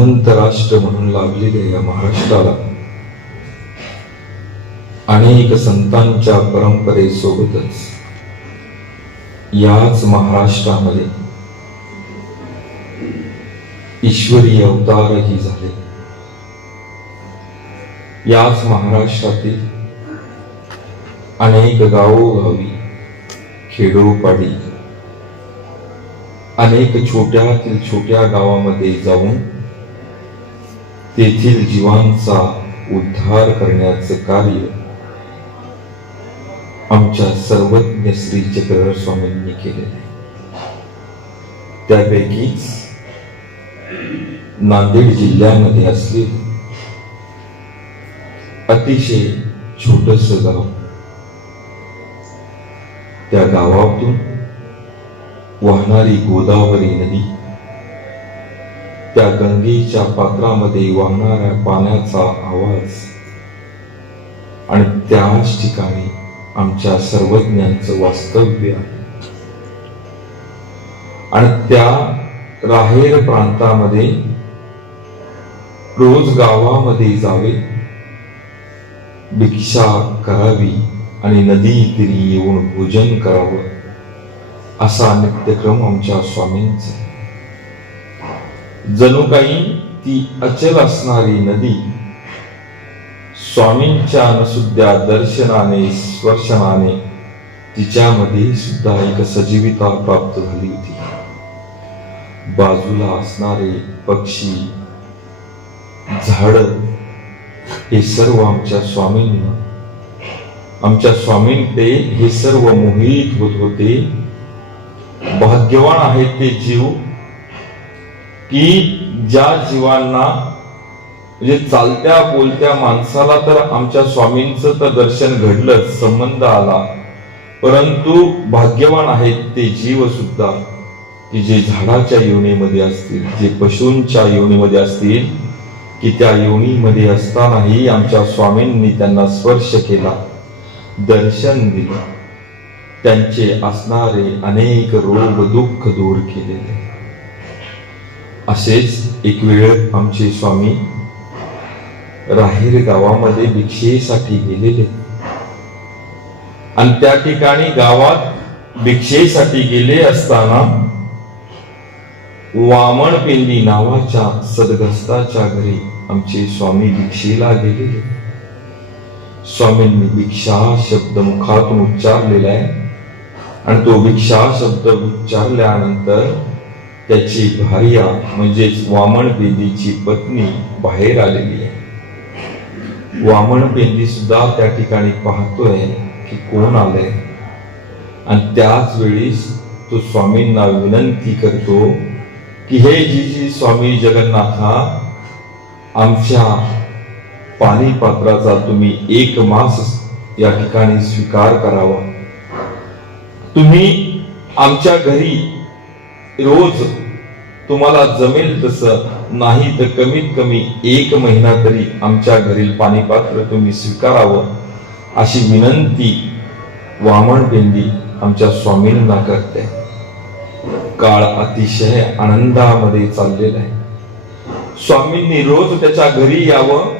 श्रीमंत राष्ट्र म्हणून लाभलेल्या या महाराष्ट्राला. अनेक संतांच्या परंपरेसोबतच याच महाराष्ट्रामध्ये ईश्वरी अवतारही झाले. याच महाराष्ट्रातील अनेक गावोगावी खेडोपाडी अनेक छोट्यातील छोट्या गावामध्ये जाऊन तेथील जीवांचा उद्धार करण्याचं कार्य आमच्या सर्वज्ञ श्री चक्रधर स्वामींनी केले. त्यापैकीच नांदेड जिल्ह्यामध्ये असले अतिशय छोटस गाव. त्या गावातून वाहणारी गोदावरी नदी त्या गंगेच्या पात्रामध्ये वाहणाऱ्या पाण्याचा आवाज आणि त्याच ठिकाणी आमच्या सर्वज्ञांचं वास्तव्य आहे आणि त्या राहेर प्रांतामध्ये रोज गावामध्ये जावे भिक्षा करावी आणि नदी तिरी येऊन भोजन करावं असा नित्यक्रम आमच्या स्वामींचा आहे. जणू काही ती अचल असणारी नदी. स्वामींच्या अनुसुद्ध्या दर्शनाने स्पर्शनाने तिच्यामध्ये सुद्धा एक सजीविता प्राप्त झाली होती. बाजूला असणारे पक्षी झाड हे सर्व आमच्या स्वामींना आमच्या स्वामींकडे हे सर्व मोहित होत होते. भाग्यवान आहेत ते जीव की ज्या जीवांना म्हणजे चालत्या बोलत्या माणसाला तर आमच्या स्वामींचं तर दर्शन घडलंच संबंध आला. परंतु भाग्यवान आहेत ते जीव सुद्धा की जे झाडाच्या योनीमध्ये असतील जे पशूंच्या योनीमध्ये असतील की त्या योनीमध्ये असतानाही आमच्या स्वामींनी त्यांना स्पर्श केला दर्शन दिलं. त्यांचे असणारे अनेक रोग दुःख दूर केलेले. असेच एक वेळ आमचे स्वामी राहेर गावामध्ये भिक्षेसाठी गेलेले. आणि त्या ठिकाणी गावात भिक्षेसाठी गेले असताना वामन पिंडी नावाच्या सदगस्ताच्या घरी आमचे स्वामी भिक्षेला गेलेले. स्वामींनी भिक्षा शब्द मुखातून उच्चारलेला आहे. आणि तो भिक्षा शब्द उच्चारल्यानंतर त्याची भार्या म्हणजेच वामन पेंडीची पत्नी बाहेर आलेली आहे. वामन पेंडी सुद्धा त्या ठिकाणी पाहतोय की कोण आलंय. आणि त्याच वेळीस तो स्वामींना विनंती करतो की हे जी जी स्वामी जगन्नाथा आमच्या पाणी पात्राचा तुम्ही एक मास या ठिकाणी स्वीकार करावा. तुम्ही आमच्या घरी रोज तुम्हाला जमेल तसं नाही तर कमीत कमी एक महिना तरी आमच्या घरील पाणी पात्र तुम्ही स्वीकारावं अशी विनंती वामन पेंडी आमच्या स्वामींना करते. काळ अतिशय आनंदामध्ये चाललेला आहे. स्वामींनी रोज त्याच्या घरी यावं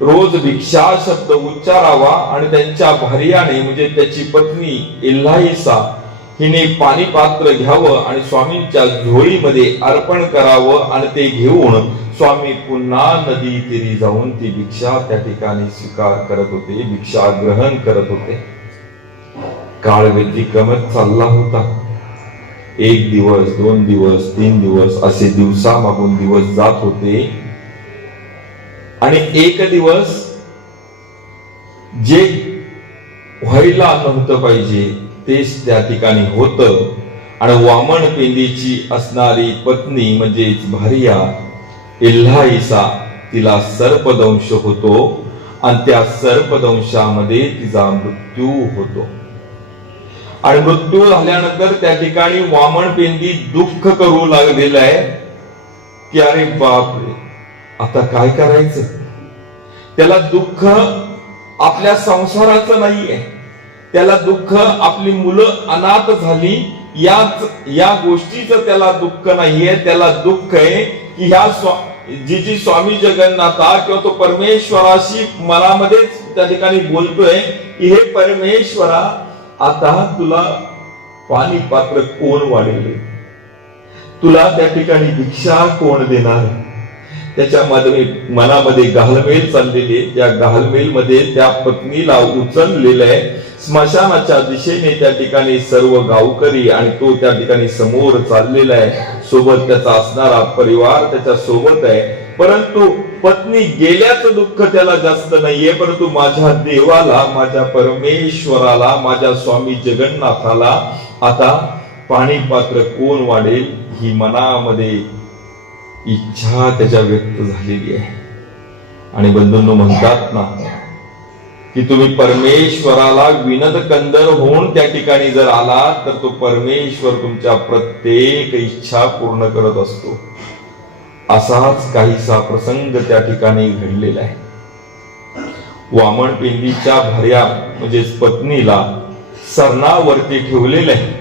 रोज भिक्षा शब्द उच्चारावा आणि त्यांच्या भार्याने म्हणजे त्याची पत्नी इल्हाईसा हिने पाणी पात्र घ्यावं आणि स्वामींच्या झोळीमध्ये अर्पण करावं आणि ते घेऊन स्वामी पुन्हा नदी तिरी जाऊन ती भिक्षा त्या ठिकाणी स्वीकार करत होते भिक्षा ग्रहण करत होते. काळ व्यतिक्रमत चालला होता. एक दिवस दोन दिवस तीन दिवस असे दिवसा मागून दिवस जात होते. आणि एक दिवस जे व्हायला नव्हतं पाहिजे तेच त्या ठिकाणी होत. आणि वामन पेंडीची असणारी पत्नी म्हणजेच भार्या इल्हाईसा तिला सर्पदंश होतो आणि त्या सर्पदंशामध्ये तिचा मृत्यू होतो. आणि मृत्यू झाल्यानंतर त्या ठिकाणी वामन पेंडी दुःख करू लागलेलं आहे की अरे बापरे आता काय करायचं? त्याला दुःख आपल्या संसाराचं नाहीये. त्याला दुःख आपली मुलं अनाथ झाली याच या गोष्टीचं त्याला दुःख नाहीये. त्याला दुःख आहे की ह्या जी जी स्वामी जगन्नाथा किंवा तो परमेश्वराशी मनामध्येच त्या ठिकाणी बोलतोय की हे परमेश्वरा आता तुला पाणी पात्र कोण वाढेल? तुला त्या ठिकाणी भिक्षा कोण देणार? त्याच्यामध्ये मनामध्ये घालमेल चाललेली आहे. त्या घालमेलमध्ये त्या पत्नीला उचललेलं आहे. स्मशानाच्या दिशेने त्या ठिकाणी सर्व गावकरी आणि तो त्या ठिकाणी समोर चाललेला आहे. सोबत त्याचा असणारा परिवार त्याच्या सोबत आहे. परंतु पत्नी गेल्याचं दुःख त्याला जास्त नाहीये. परंतु माझ्या देवाला माझ्या परमेश्वराला माझ्या स्वामी जगन्नाथाला आता पाणी पात्र कोण वाढेल ही मनामध्ये इच्छा त्याच्या व्यक्त झालेली आहे. आणि बंधूंनो म्हणतात ना की तुम्ही परमेश्वराला विनद कंदर होऊन त्या ठिकाणी जर आला तर तो परमेश्वर तुमच्या प्रत्येक इच्छा पूर्ण करत असतो. असाच काहीसा प्रसंग त्या ठिकाणी घडलेला आहे. वामन पिंडीच्या भार्या म्हणजे पत्नीला सरणावरती ठेवलेलं आहे.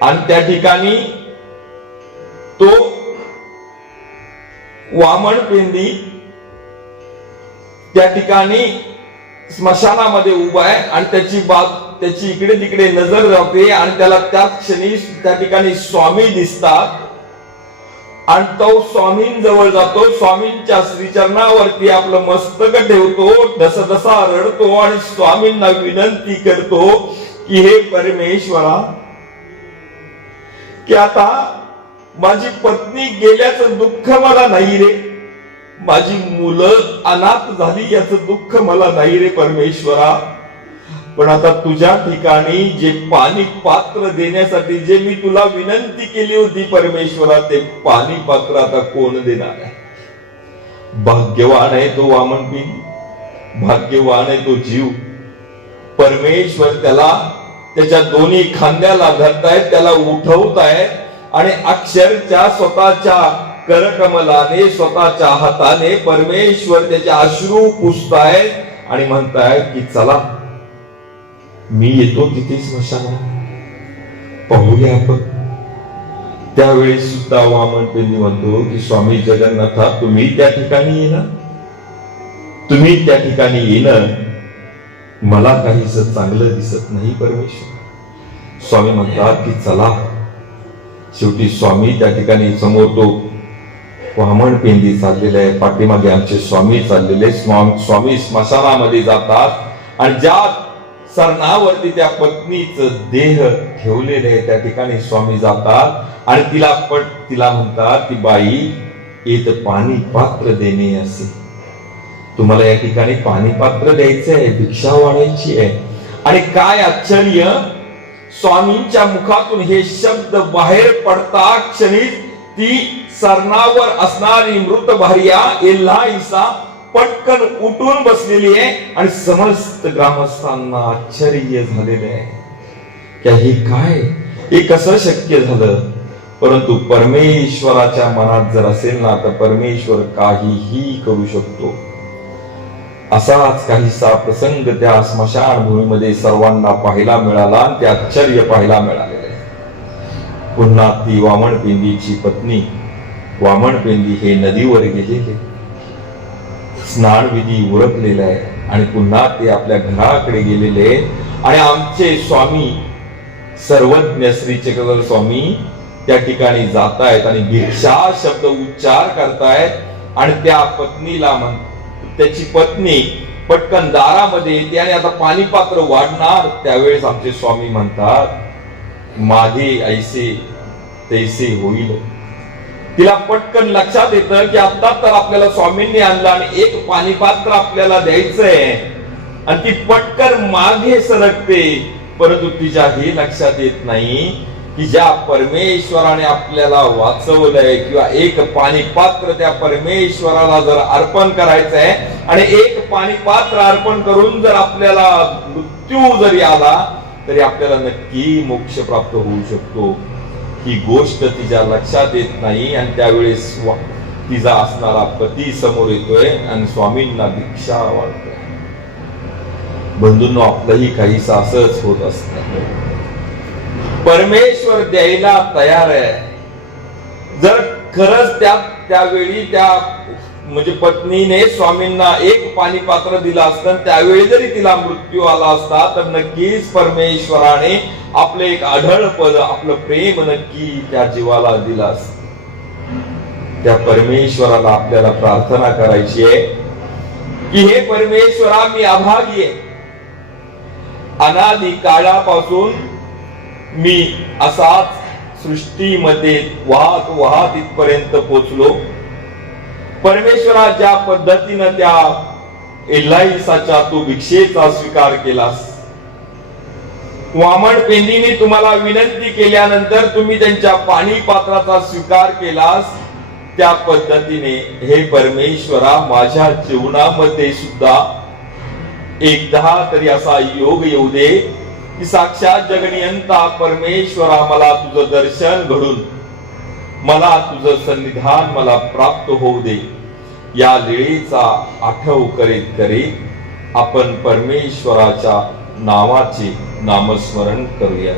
आणि त्या ठिकाणी तो वामन पेंदी त्या ठिकाणी स्मशानामध्ये उभा आहे आणि त्याची बाब त्याची इकडे तिकडे नजर जाते आणि त्याला त्याच क्षणी त्या ठिकाणी स्वामी दिसतात. आणि तो स्वामींजवळ जातो स्वामींच्या श्रीचरणावरती आपलं मस्तक ठेवतो दसदसा रडतो आणि स्वामींना विनंती करतो की हे परमेश्वरा की आता माझी पत्नी गेल्याचं दुःख मला नाही रे. माझी मुलं अनाथ झाली याचं दुःख मला नाही रे परमेश्वरा. पण आता तुझ्या ठिकाणी जे पाणी पात्र देण्यासाठी जे मी तुला विनंती केली होती परमेश्वरा ते पाणी पात्र आता कोण देणार आहे? भाग्यवान आहे तो वामन भाग्यवान आहे तो जीव. परमेश्वर त्याला त्याच्या दोन्ही खांद्याला धरतायत त्याला उठवतायत. आणि अक्षरच्या स्वतःच्या करकमलाने स्वतःच्या हाताने परमेश्वर त्याचे अश्रू पुसतायत आणि म्हणतायत की चला मी येतो तिथे स्मशानात. पाहूया आपण. त्यावेळी सुद्धा वामन पेंदी म्हणतो हो की स्वामी जगन्नाथा तुम्ही त्या ठिकाणी येणार. तुम्ही त्या ठिकाणी येणं मला काहीच चांगलं दिसत नाही परमेश्वर. स्वामी म्हणतात की चला. शेवटी स्वामी त्या ठिकाणी समोर तो वामन पेंदी चाललेले आहे. पाठीमागे आमचे स्वामी चाललेले स्वामी स्मशानामध्ये जातात. आणि ज्या सरणावरती त्या पत्नीच देह ठेवलेले आहे त्या ठिकाणी स्वामी जातात. आणि तिला पट तिला म्हणतात की बाई येत पाणी पात्र देणे असे. तुम्हाला या ठिकाणी पाणी पात्र द्यायचं आहे भिक्षा वाढायची आहे. आणि काय आश्चर्य स्वामींच्या मुखातून हे शब्द बाहेर पडता क्षणी ती सरणावर असणारी मृत भार्या एल्हाईसा पटकन उठून बसलेली आहे आणि समस्त ग्रामस्थांना आश्चर्य झालेले आहे. की हे काय? हे कसं शक्य झालं? परंतु परमेश्वराच्या मनात जर असेल ना तर परमेश्वर काहीही करू शकतो. असाच काहीसा प्रसंग त्या स्मशानभूमीमध्ये सर्वांना पाहायला मिळाला आणि ते आश्चर्य पाहायला मिळालेले आहे. पुन्हा ती वामनपिंडीची पत्नी वामनपिंडी हे नदीवर गेलेले स्नान विधी उरकलेला आहे आणि पुन्हा ते आपल्या घराकडे गेलेले आणि आमचे स्वामी सर्वज्ञ श्री चक्रधर स्वामी त्या ठिकाणी जातायत आणि भिक्षा शब्द उच्चार करतायत आणि त्या पत्नीला म्हण त्याची पत्नी पटकन दारामध्ये येते आणि आता पाणी पात्र वाढणार त्यावेळेस आमचे स्वामी म्हणतात माझे ऐसे तैसे होईल. तिला पटकन लक्षात येतं की आता तर आपल्याला स्वामींनी आणलं आणि एक पाणी पात्र आपल्याला द्यायचंय. आणि ती पटकन मागे सरकते परंतु तिच्या हे लक्षात येत नाही. की ज्या परमेश्वराने आपल्याला वाचवलंय किंवा एक पाणी पात्र त्या परमेश्वराला जर अर्पण करायचं आहे आणि एक पाणी पात्र अर्पण करून जर आपल्याला मृत्यू जरी आला तरी आपल्याला नक्की मोक्ष प्राप्त होऊ शकतो. ही गोष्ट तिच्या लक्षात येत नाही आणि त्यावेळेस तिचा असणारा पती समोर येतोय आणि स्वामींना भिक्षा वाढतोय बंधूंनो आपलंही काहीसा असंच होत असत. परमेश्वर द्यायला तयार आहे. जर खरंच त्या त्यावेळी त्या म्हणजे पत्नीने स्वामींना एक पाणी पात्र दिलं असतं त्यावेळी जरी तिला मृत्यू आला असता तर नक्कीच परमेश्वराने आपलं एक आढळ पद आपलं प्रेम नक्की त्या जीवाला दिलं असत. त्या परमेश्वराला आपल्याला प्रार्थना करायची आहे की हे परमेश्वरा मी अभागी आहे. अनादी काळापासून मी असाच सृष्टीमध्ये वाहत वाहत इथपर्यंत पोचलो. परमेश्वरा ज्या पद्धतीनं त्या एलाईसाच्या तू भिक्षेचा स्वीकार केलास. वामन पेंडीने तुम्हाला विनंती केल्यानंतर तुम्ही त्यांच्या पाणी पात्राचा स्वीकार केलास. त्या पद्धतीने हे परमेश्वरा माझ्या जीवनामध्ये सुद्धा एकदा तरी असा योग येऊ दे. की साक्षात जगनियंता परमेश्वरा मला तुझं दर्शन घडून मला तुझं सन्निधान मला प्राप्त होऊ दे. या लीळेचा आठव करीत करीत आपण परमेश्वराच्या नावाचे नामस्मरण करूया.